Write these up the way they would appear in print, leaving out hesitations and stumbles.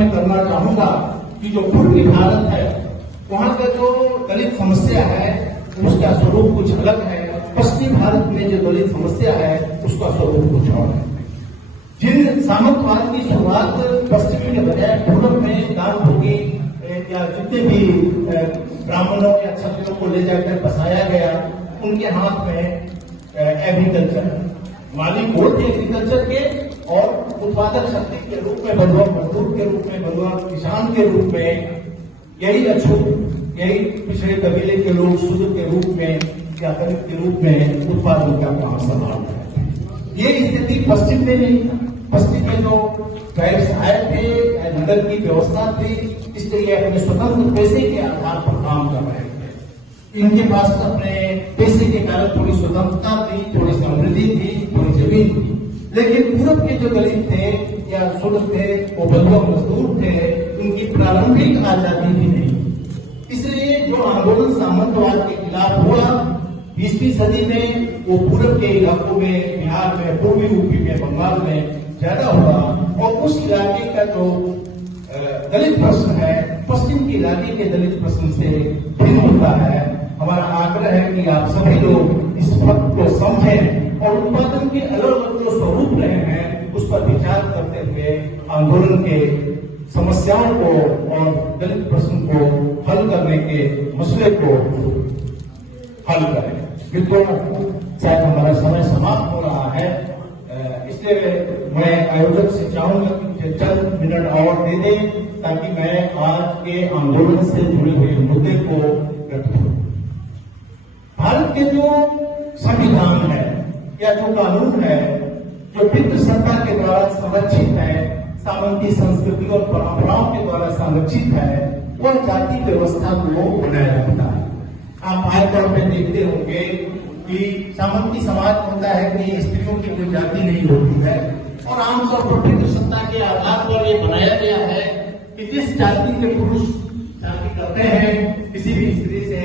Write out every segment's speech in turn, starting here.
मैं करना चाहूंगा कि जो पूर्वी भारत है वहां का जो दलित समस्या है उसका स्वरूप कुछ अलग है, पश्चिमी भारत में जो दलित समस्या है उसका स्वरूप कुछ और है। जिन सामंतवाद की शुरुआत पश्चिमी के बजाय पूर्व में दान भोगी या जितने भी ब्राह्मणों या क्षत्रियों को ले जाकर बसाया गया, उनके हाथ में एग्रीकल्चर मालिक बोर्ड थे एग्रीकल्चर के, और उत्पादक शक्ति के रूप में बंधुआ मजदूर के रूप में, बंधुआ किसान के रूप में, यही अछूत, यही पिछड़े कबीले के लोग शूद्र के रूप में या दलित के रूप में उत्पादन का काम संभाल रहे थे। ये स्थिति पश्चिम में नहीं था। पश्चिम में जो व्यवसाय थे, नगर की व्यवस्था थी, इसलिए अपने स्वतंत्र पैसे के आधार पर काम कर रहे थे। इनके पास अपने पैसे के कारण थोड़ी स्वतंत्रता थी, थोड़ी समृद्धि थी, थोड़ी जमीन थी। लेकिन पूर्व के जो दलित थे या शूद्र थे, वो बंधुआ मजदूर थे, उनकी प्रारंभिक आजादी भी नहीं। इसलिए जो आंदोलन सामंतवाद के खिलाफ हुआ 20वीं सदी में, वो पूर्व के इलाकों में, बिहार में, पूर्वी यूपी में, बंगाल में ज्यादा हुआ, और उस इलाके का जो दलित प्रश्न है पश्चिम के इलाके के दलित प्रश्न से भिन्न होता है। हमारा आग्रह है कि आप सभी लोग इस फर्क को समझें और उत्पादन के अलग अलग जो स्वरूप रहे हैं उस पर विचार करते हुए आंदोलन के समस्याओं को और दलित प्रश्न को हल करने के मसले को हल करें। बिल्कुल शायद हमारा समय समाप्त हो रहा है, इसलिए मैं आयोजक से चाहूंगा कि चंद मिनट और दे दें ताकि मैं आज के आंदोलन से जुड़े हुए मुद्दे को रखूं। भारत के जो संविधान है या जो कानून है, जो पितृसत्ता के द्वारा संरक्षित है, सामंती संस्कृति और परंपराओं के द्वारा संरक्षित है, वह जाति व्यवस्था को बनाए रखता है। आप आमतौर पर देखते होंगे कि सामंती समाज होता है कि स्त्रियों की कोई जाति नहीं होती है, और आमतौर पर पितृसत्ता के आधार पर ये बनाया गया है कि जिस जाति के पुरुष शादी करते हैं किसी भी स्त्री से,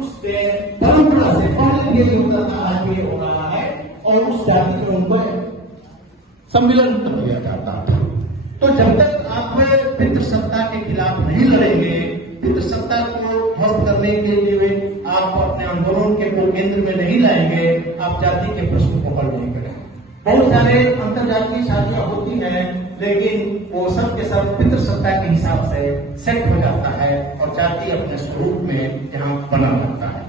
उससे परंपरा से पहले ये होता था, आज ये हो रहा है, और उस जाति में उनको सम्मिलन कर दिया जाता था। तो जब तक आप पितृसत्ता के खिलाफ नहीं लड़ेंगे, पितृसत्ता को ध्वस्त करने के लिए आप अपने आंदोलन के को केंद्र में नहीं लाएंगे, आप जाति के प्रश्न को हल नहीं करेंगे। बहुत सारे अंतरजातीय शादियां होती हैं, लेकिन वो सब के सब पितृसत्ता के हिसाब से सेट हो जाता है और जाति अपने स्वरूप में यहाँ बना रहता है।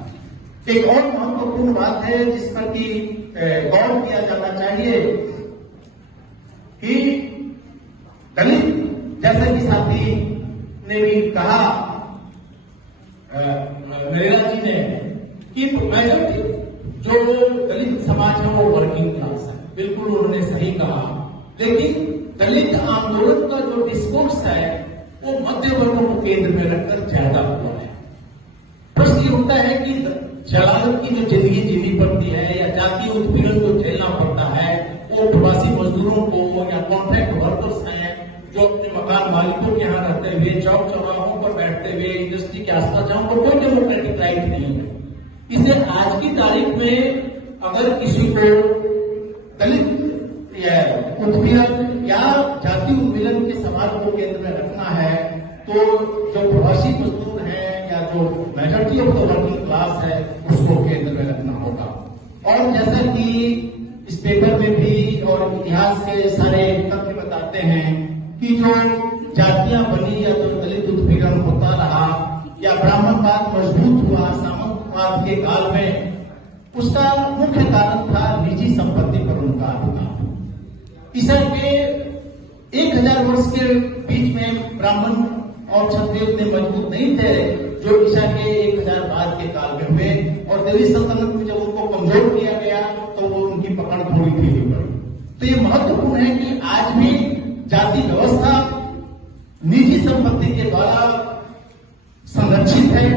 एक और महत्वपूर्ण बात है जिस पर कि गौर किया जाना चाहिए कि दलित, जैसे कि साथी ने भी कहा, नरेला जी ने, कि जो दलित समाज है वो वर्किंग क्लास है। बिल्कुल उन्होंने सही कहा, लेकिन दलित आंदोलन का जो डिस्कोर्स है वो मध्य वर्गों को केंद्र में रखकर ज्यादा हुआ है। प्रश्न ये होता है कि जलालत की जो जिंदगी जीनी पड़ती है या जातीय उत्पीड़न को झेलना पड़ता है, वो प्रवासी मजदूरों को या कॉन्ट्रैक्ट वर्कर्स हैं जो अपने मकान मालिकों के यहाँ रहते हुए, चौक चौराहों पर बैठते हुए, इंडस्ट्री के आसपास, जहां पर कोई डेमोक्रेटिक राइट नहीं है। इसलिए आज की तारीख में अगर किसी को दलित या उत्पीड़न या जाति उन्मूलन के सवाल को केंद्र में रखना है, तो जो प्रवासी मजदूर हैं या जो majority of the working class है उसको केंद्र में रखना होगा। और जैसा कि इस पेपर में भी और इतिहास के सारे तथ्य बताते हैं कि जो जातियां बनी या जो दलित उत्पीड़न होता रहा या ब्राह्मणवाद मजबूत हुआ सामंतवाद के काल में, उसका मुख्य कारण था निजी संपत्ति पर उनका अधिकार। ईसा के 1000 वर्ष के बीच में ब्राह्मण और क्षत्रिय उतने मजबूत नहीं थे जो ईसा के 1000 बाद के काल में हुए, और दिल्ली सल्तनत में जब उनको कमजोर किया गया तो वो उनकी पकड़ थोड़ी ढीली पड़ी। तो ये महत्वपूर्ण है कि आज भी जाति व्यवस्था निजी संपत्ति के द्वारा संरक्षित है,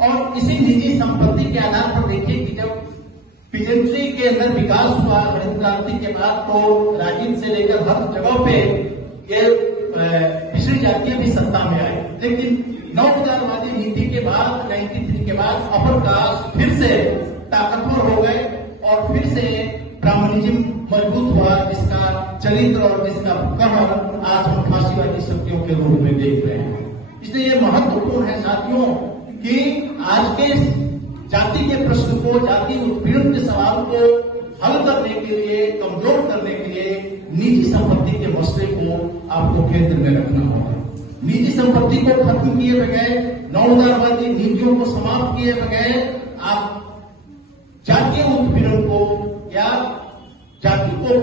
और इसी निजी संपत्ति के आधार पर देखिए कि जब पीजेंट्री के अंदर विकास हुआ हरित क्रांति के बाद, तो राजीव से लेकर हर जगह पे ये पिछड़ी जातियां भी सत्ता में आई, लेकिन 9000वादी नीति के बाद 93 के बाद अपर कास्ट फिर से ताकतवर हो गए और फिर से ब्राह्मणिज्म मजबूत हुआ, जिसका चरित्र और इसका कहर आज हम फांसीवादी शक्तियों के रूप में देख रहे हैं। इसलिए ये महत्वपूर्ण है साथियों कि आज के जाति के प्रश्न को, जाति उत्पीड़न के सवाल को हल करने के लिए, कमजोर करने के लिए निजी संपत्ति के मसले को आपको केंद्र में रखना होगा। निजी संपत्ति को खत्म किए बगैर, 9,000वादी नीतियों को समाप्त किए बगैर आप जातीय उत्पीड़न को या जाति को,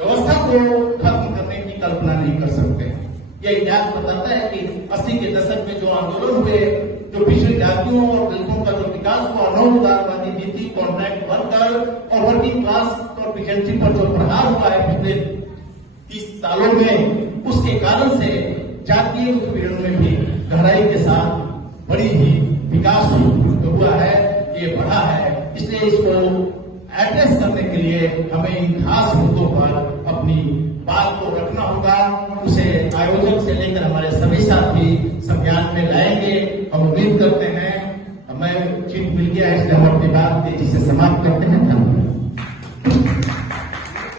व्यवस्था को खत्म करने की कल्पना नहीं कर सकते। यह इतिहास बताता है कि 80 के दशक में जो आंदोलन हुए, जो पिछड़ी जातियों और दलितों का जो विकास हुआ, 9,000वादी नीति, कॉन्ट्रैक्ट वर्कर और वर्किंग क्लास और पिछड़ी पर जो प्रहार हुआ है पिछले 30 सालों में, उसके कारण से जातीय उत्पीड़न में भी गहराई के साथ बड़ी ही विकास हुआ है, ये बढ़ा है। इसलिए इसको एड्रेस करने के लिए हमें इन खास मुद्दों पर अपनी बात को रखना होगा। उसे आयोजक से लेकर हमारे सभी साथी संज्ञान में लाएंगे। हम उम्मीद करते हैं, हमें चिट मिल गया है, इसलिए हम अपनी बात तेजी से समाप्त करते हैं।